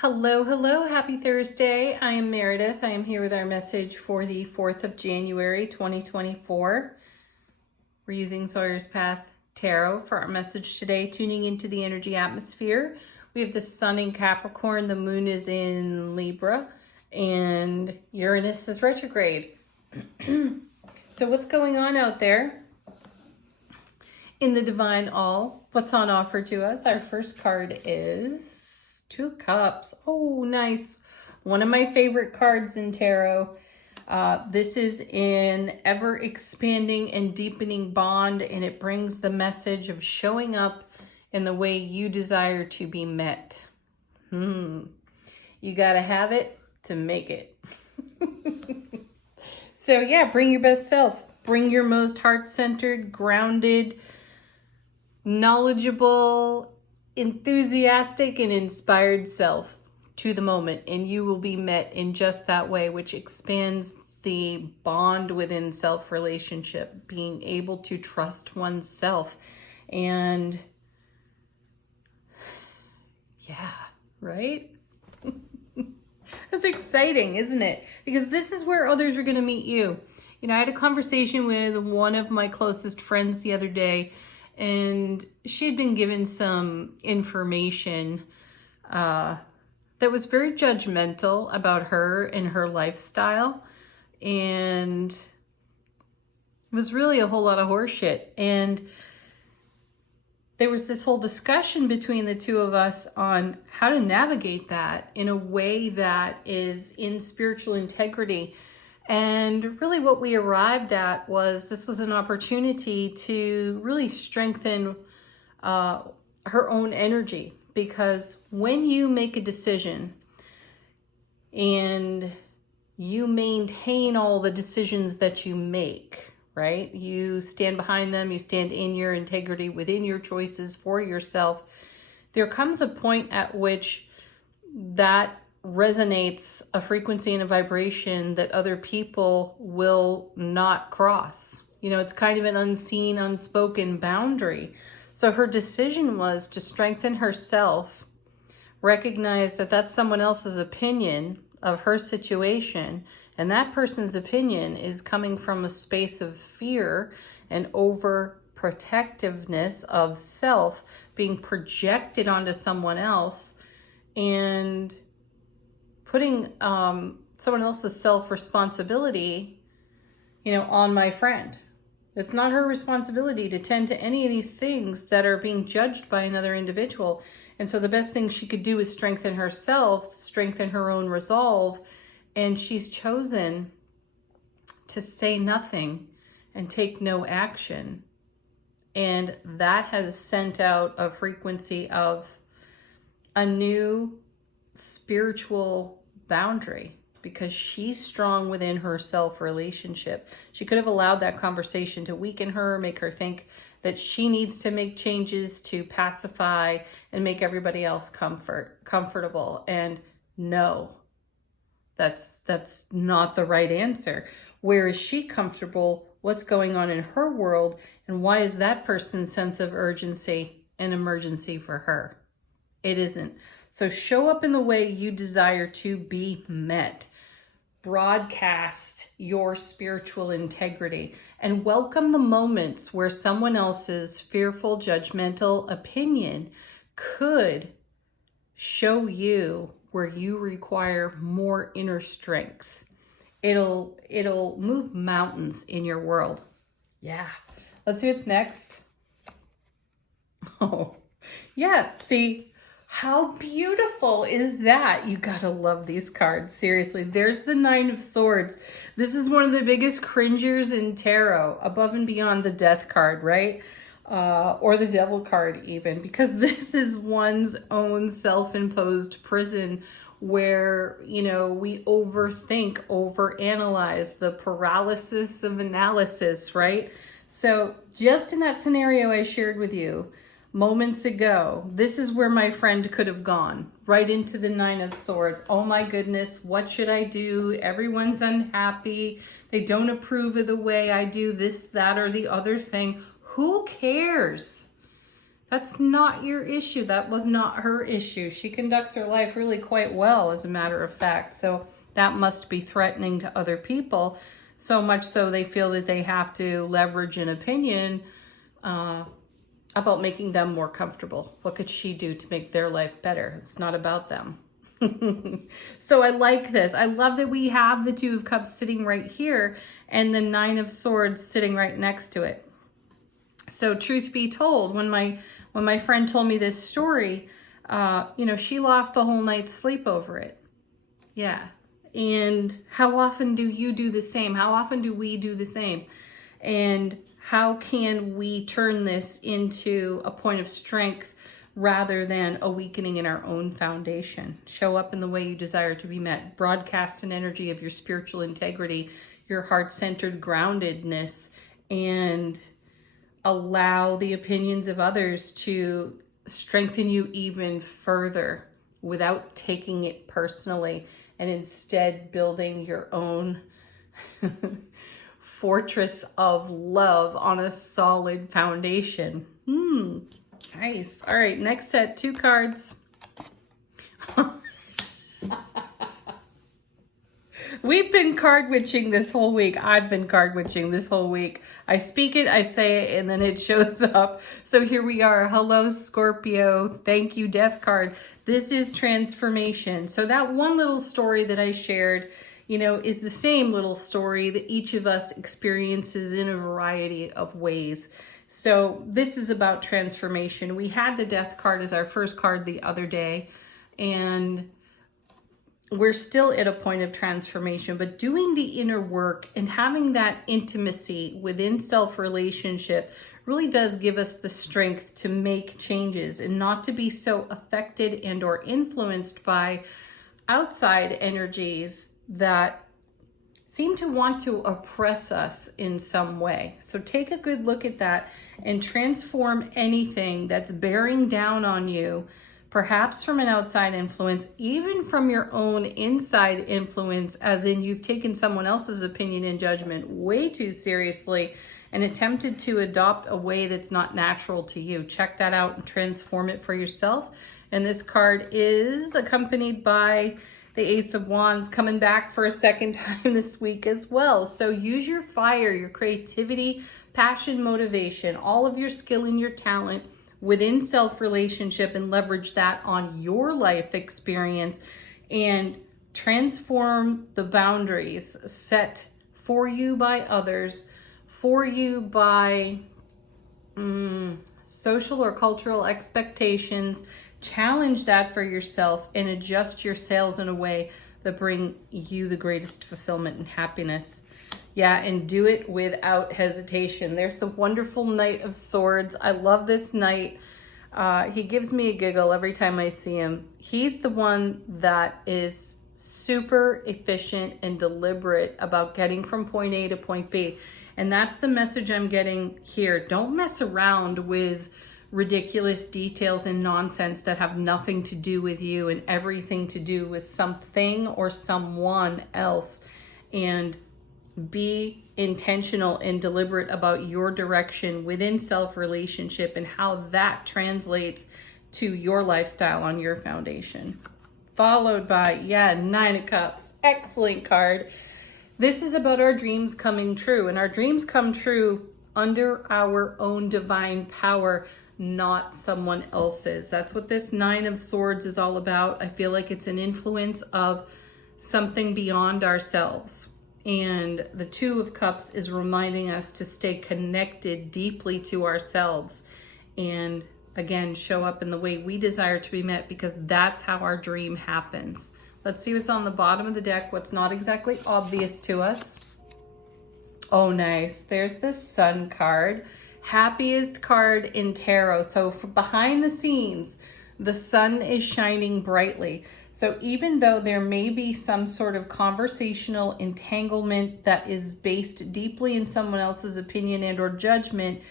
Hello, hello, happy Thursday. I am Meredith. I am here with our message for the 4th of January, 2024. We're using Sawyer's Path Tarot for our message today, tuning into the energy atmosphere. We have the sun in Capricorn, the moon is in Libra, and Uranus is retrograde. So what's going on out there in the divine all? What's on offer to us? Our first card is Two of Cups. Oh, nice. One of my favorite cards in tarot. This is an ever-expanding and deepening bond, and it brings the message of showing up in the way you desire to be met. You gotta have it to make it. So yeah, bring your best self. Bring your most heart-centered, grounded, knowledgeable, enthusiastic and inspired self to the moment, and you will be met in just that way, which expands the bond within self relationship, being able to trust oneself. And yeah, right? That's exciting, isn't it? Because this is where others are going to meet you. You know, I had a conversation with one of my closest friends the other day, and she had been given some information that was very judgmental about her and her lifestyle. And it was really a whole lot of horseshit. And there was this whole discussion between the two of us on how to navigate that in a way that is in spiritual integrity. And really what we arrived at was this was an opportunity to really strengthen her own energy. Because when you make a decision and you maintain all the decisions that you make, right? You stand behind them, you stand in your integrity within your choices for yourself. There comes a point at which that resonates a frequency and a vibration that other people will not cross. You know, it's kind of an unseen, unspoken boundary. So her decision was to strengthen herself, recognize that that's someone else's opinion of her situation, and that person's opinion is coming from a space of fear and overprotectiveness of self being projected onto someone else, and putting someone else's self-responsibility, you know, on my friend. It's not her responsibility to tend to any of these things that are being judged by another individual. And so the best thing she could do is strengthen herself, strengthen her own resolve. And she's chosen to say nothing and take no action. And that has sent out a frequency of a new spiritual boundary, because she's strong within her self relationship. She could have allowed that conversation to weaken her, make her think that she needs to make changes to pacify and make everybody else comfortable. And no, that's not the right answer. Where is she comfortable? What's going on in her world? And why is that person's sense of urgency an emergency for her? It isn't. So show up in the way you desire to be met. Broadcast your spiritual integrity and welcome the moments where someone else's fearful, judgmental opinion could show you where you require more inner strength. It'll move mountains in your world. Yeah. Let's see what's next. Oh, yeah. See, how beautiful is that? You gotta love these cards. Seriously, there's the Nine of Swords. This is one of the biggest cringers in tarot, above and beyond the Death card, right? Or the Devil card even, because this is one's own self-imposed prison where, you know, we overthink, overanalyze, the paralysis of analysis, right? So just in that scenario I shared with you moments ago, this is where my friend could have gone, right into the Nine of Swords. Oh my goodness, what should I do? Everyone's unhappy. They don't approve of the way I do this, that, or the other thing. Who cares? That's not your issue. That was not her issue. She conducts her life really quite well, as a matter of fact. So that must be threatening to other people, so much so they feel that they have to leverage an opinion about making them more comfortable. What could she do to make their life better? It's not about them. So I like this. I love that we have the Two of Cups sitting right here and the Nine of Swords sitting right next to it. So truth be told, when my friend told me this story, you know, she lost a whole night's sleep over it. Yeah. And how often do you do the same? How often do we do the same? And how can we turn this into a point of strength rather than a weakening in our own foundation? Show up in the way you desire to be met. Broadcast an energy of your spiritual integrity, your heart-centered groundedness, and allow the opinions of others to strengthen you even further without taking it personally, and instead building your own fortress of love on a solid foundation. Nice. All right, next set, 2 cards. We've been card witching this whole week. I've been card witching this whole week. I speak it, I say it, and then it shows up. So here we are. Hello, Scorpio. Thank you, Death card. This is transformation. So that one little story that I shared, you know, is the same little story that each of us experiences in a variety of ways. So this is about transformation. We had the Death card as our first card the other day, and we're still at a point of transformation, but doing the inner work and having that intimacy within self-relationship really does give us the strength to make changes and not to be so affected and or influenced by outside energies that seem to want to oppress us in some way. So take a good look at that and transform anything that's bearing down on you, perhaps from an outside influence, even from your own inside influence, as in you've taken someone else's opinion and judgment way too seriously and attempted to adopt a way that's not natural to you. Check that out and transform it for yourself. And this card is accompanied by the Ace of Wands coming back for a second time this week as well. So use your fire, your creativity, passion, motivation, all of your skill and your talent within self-relationship, and leverage that on your life experience and transform the boundaries set for you by others, for you by social or cultural expectations. Challenge that for yourself and adjust your sails in a way that bring you the greatest fulfillment and happiness. Yeah, and do it without hesitation. There's the wonderful Knight of Swords. I love this knight. He gives me a giggle every time I see him. He's the one that is super efficient and deliberate about getting from point A to point B. And that's the message I'm getting here. Don't mess around with ridiculous details and nonsense that have nothing to do with you and everything to do with something or someone else. And be intentional and deliberate about your direction within self-relationship and how that translates to your lifestyle on your foundation. Followed by, Nine of Cups. Excellent card. This is about our dreams coming true, and our dreams come true under our own divine power, not someone else's. That's what this Nine of Swords is all about. I feel like it's an influence of something beyond ourselves. And the Two of Cups is reminding us to stay connected deeply to ourselves and, again, show up in the way we desire to be met, because that's how our dream happens. Let's see what's on the bottom of the deck, what's not exactly obvious to us. Oh, nice. There's the Sun card. Happiest card in tarot. So behind the scenes, the sun is shining brightly. So even though there may be some sort of conversational entanglement that is based deeply in someone else's opinion and or judgment,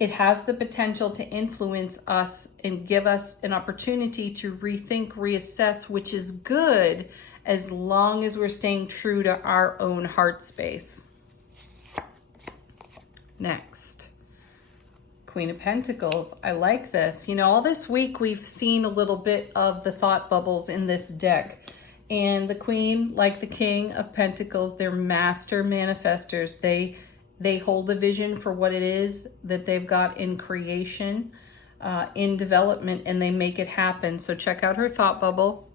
it has the potential to influence us and give us an opportunity to rethink, reassess, which is good as long as we're staying true to our own heart space. Next, Queen of Pentacles. I like this. You know, all this week we've seen a little bit of the thought bubbles in this deck. And the Queen, like the King of Pentacles, they're master manifestors. They hold a vision for what it is that they've got in creation, in development, and they make it happen. So check out her thought bubble.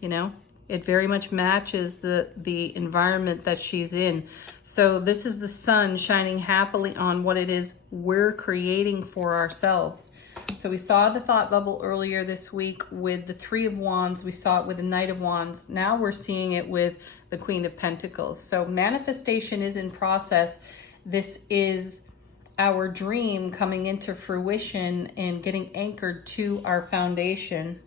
You know, it very much matches the environment that she's in. So this is the sun shining happily on what it is we're creating for ourselves. So we saw the thought bubble earlier this week with the Three of Wands. We saw it with the Knight of Wands. Now we're seeing it with the Queen of Pentacles. So manifestation is in process. This is our dream coming into fruition and getting anchored to our foundation.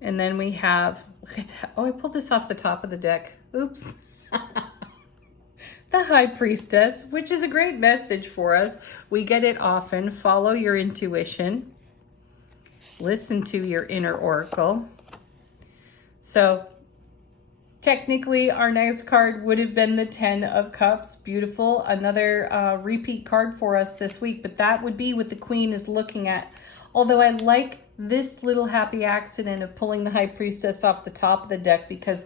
And then we have, look at that. Oh, I pulled this off the top of the deck. Oops. The High Priestess, which is a great message for us. We get it often. Follow your intuition. Listen to your inner oracle. So technically, our next card would have been the Ten of Cups. Beautiful. Another repeat card for us this week, but that would be what the Queen is looking at. Although I like this little happy accident of pulling the High Priestess off the top of the deck because,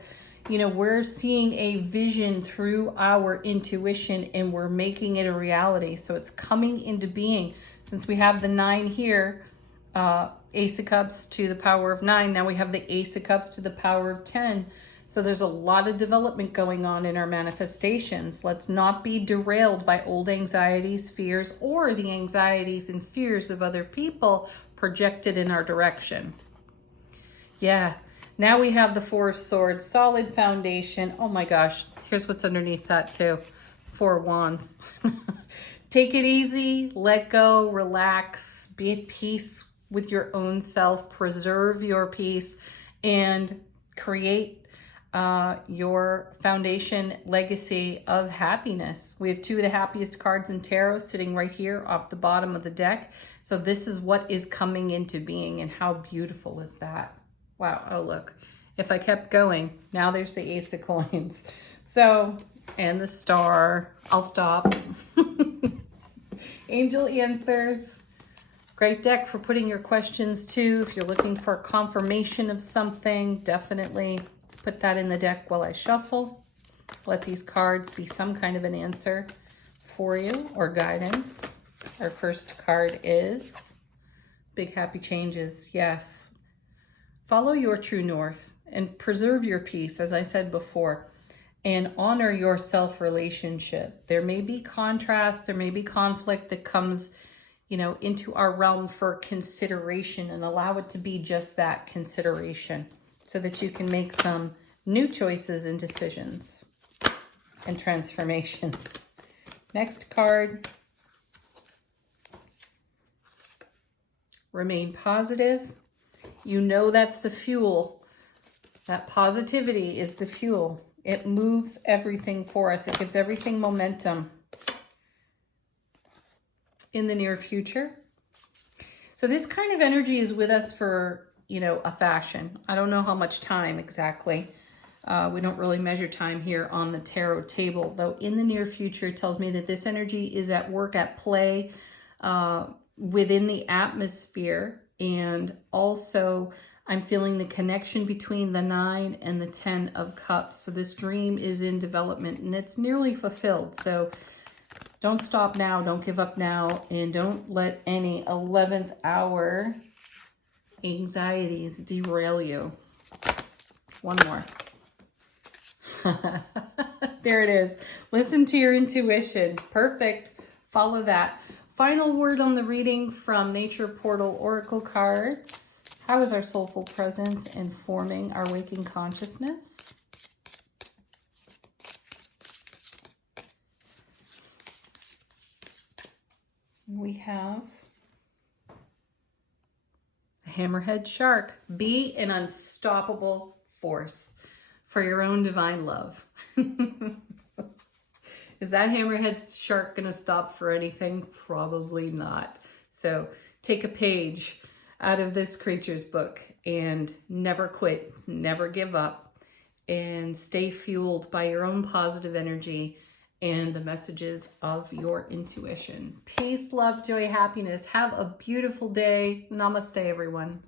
you know, we're seeing a vision through our intuition and we're making it a reality. So it's coming into being. Since we have the 9 here, Ace of Cups to the power of 9. Now we have the Ace of Cups to the power of 10. So there's a lot of development going on in our manifestations. Let's not be derailed by old anxieties, fears, or the anxieties and fears of other people projected in our direction. Yeah. Now we have the Four of Swords, solid foundation. Oh my gosh, here's what's underneath that too. 4 Wands. Take it easy, let go, relax, be at peace with your own self, preserve your peace, and create your foundation legacy of happiness. We have 2 of the happiest cards in tarot sitting right here off the bottom of the deck. So this is what is coming into being, and how beautiful is that? Wow, oh look, if I kept going, now there's the Ace of Coins. So, and the Star, I'll stop. Angel Answers, great deck for putting your questions to. If you're looking for confirmation of something, definitely put that in the deck while I shuffle. Let these cards be some kind of an answer for you or guidance. Our first card is Big Happy Changes, yes. Follow your true north and preserve your peace, as I said before, and honor your self-relationship. There may be contrast, there may be conflict that comes, you know, into our realm for consideration, and allow it to be just that, consideration, so that you can make some new choices and decisions and transformations. Next card. Remain positive. You know that's the fuel. That positivity is the fuel. It moves everything for us. It gives everything momentum in the near future. So this kind of energy is with us for, you know, a fashion. I don't know how much time exactly. We don't really measure time here on the tarot table, though in the near future it tells me that this energy is at work, at play, within the atmosphere. And also I'm feeling the connection between the 9 and the 10 of Cups. So this dream is in development and it's nearly fulfilled. So don't stop now, don't give up now, and don't let any 11th hour anxieties derail you. One more. There it is. Listen to your intuition. Perfect. Follow that. Final word on the reading from Nature Portal Oracle cards. How is our soulful presence informing our waking consciousness? We have a hammerhead shark. Be an unstoppable force for your own divine love. Is that hammerhead shark going to stop for anything? Probably not. So take a page out of this creature's book and never quit, never give up, and stay fueled by your own positive energy and the messages of your intuition. Peace, love, joy, happiness. Have a beautiful day. Namaste, everyone.